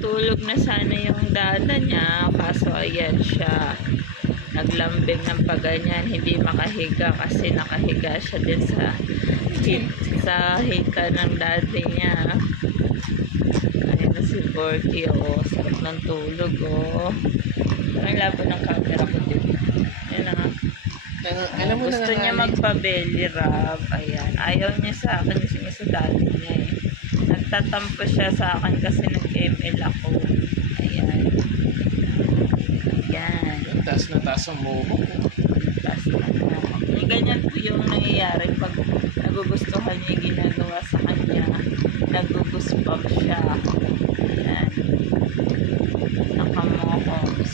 Matutulog na sana yung dada niya, kaso ayan siya. Naglambing ng paganyan, hindi makahiga kasi nakahiga siya din sa hita ng daddy niya. Ayan na si Porky, oh. Sarap ng tulog, oh. Ang labo ng camera ko din. Ayan na nga. Alam mo Gusto niya magpa-belly rub. Ayan. Ayaw niya sa akin kasi sa daddy niya eh. Nagtatampo siya sa akin kasi nag-ML ako. Ayan. Ayan. taas na taas ang momo. Taas na mo. Ganyan po yung nangyayari pag nagugustuhan niya yung ginagawa sa kanya. Naguguspam siya. Ayan. Nakamokos.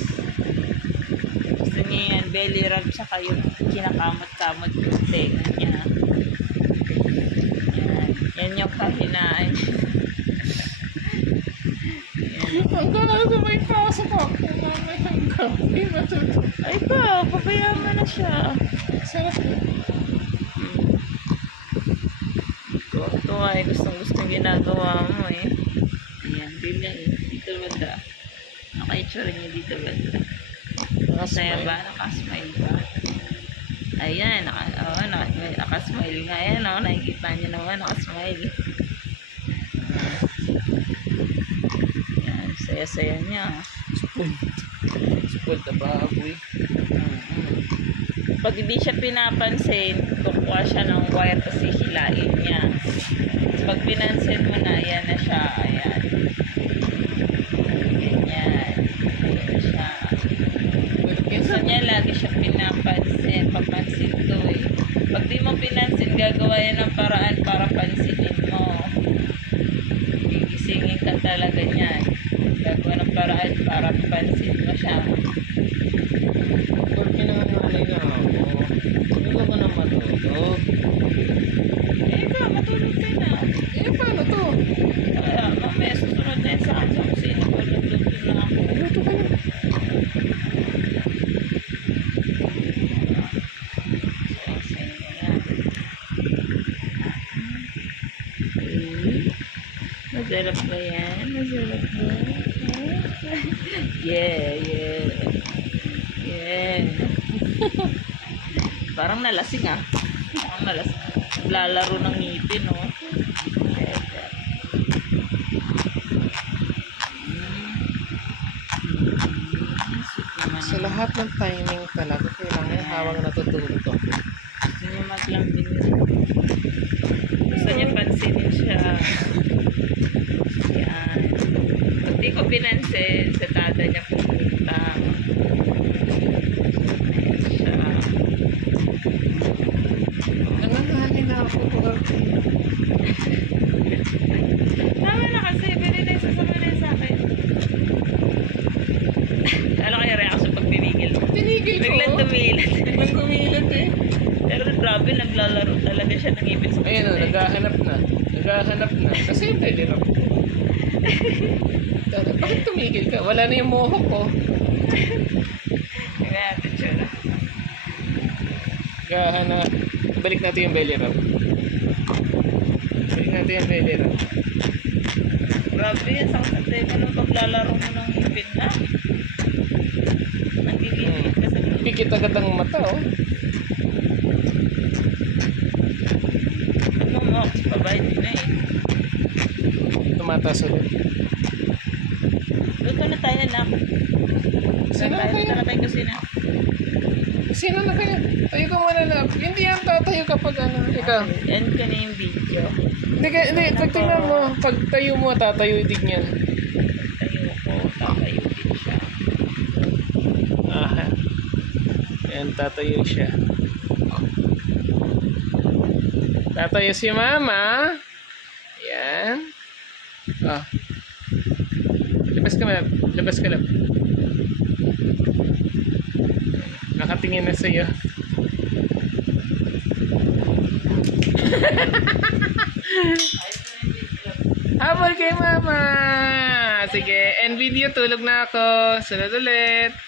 Gusto niya yan. Belly rub tsaka yung kinakamot-kamot yung tenga niya. Ayan. Yan yung kahinaan. Hanggang ano may pasok ako. May hanggang. Hindi matuto. Ay pa, pabayaan mo na siya. Sarap yun. Ito nga eh, gustong ginagawa mo eh. Ayan, bigla eh. Dito banda. Nakaitsura niya dito banda. Masaya ba? Nakasmile ba? Ayan, nakasmile nga. Ayan o, nakikita niyo naman, nakasmile. Ayan, saya-saya niya. Spoiled na baboy. Pag hindi siya pinapansin, kukuha siya ng wire kasi hilain niya. Pag pinansin mo na, ayan na siya. Ayan. Ganyan. Ayan siya. Gusto niya lagi siya pinapansin. Papansin to eh. Pag di mo pinansin, gagawa yan ng paraan para pansinin mo. Gigisingin ka talaga niyan. Gagawa ng paraan para pansin mo siya. Porque nangangalay na ako. Hindi ko na matulog. Eh ba, matulog ka na. Eh, paano to? Kaya, mamaya susunod na yan sa akin sa kusina ko. Nagluto na ako. Luto ka na. Masarap ba yan? Masarap ba? Yeah. Parang nalasing ah. Parang nalasing. Lalaro ng ngipin oh. Sa lahat ng timing talaga, kailangan hawang natutulog ko. Gusto niya maglambing. Gusto niya pansinin siya. Yan. Pag di ko pinansin, sa tada niya pupunta. Ayan siya. Nangangalay na ako. Tama na kasi, pero na isasabi na sa akin. Ano kaya reaction pag tinigil? Tinigil ko. Biglang tumilat. Biglang kumilat eh. Pero grabe, naglalaro talaga siya ng ibig sa Ayun o, naghahanap na. Naghahanap na. Kasi yung pwede rin. Bakit tumigil ka? Wala na yung mohok ko. Tingnan natin siya na. Naghahanap. Balik natin yung belly rub. Balik natin yung belly rub. Grabe yan, sakit mo nung paglalaro mo ng ipin na. Nagigigit ka sa mga. Pikit agad ang mata oh. Ano mo, kasi pabayad din na eh. Tumataas ulit. Luto na tayo na. Sino na Luto kaya? na tayo kasi na. Sino na kaya? Tayo ka muna na. Hindi yan tatayo kapag ano. Ikaw. End ko na yung video. Hindi. Pag tingnan mo. Pag tayo mo, tatayo din yan. Tayo ko, tatayo din siya. Aha. Ayan, tatayo siya. Tatayo si mama. Ayan. Ah. Labas ka lang. Nakatingin na sa'yo. Habol kay mama. Sige, end video. Tulog na ako. Sunod ulit.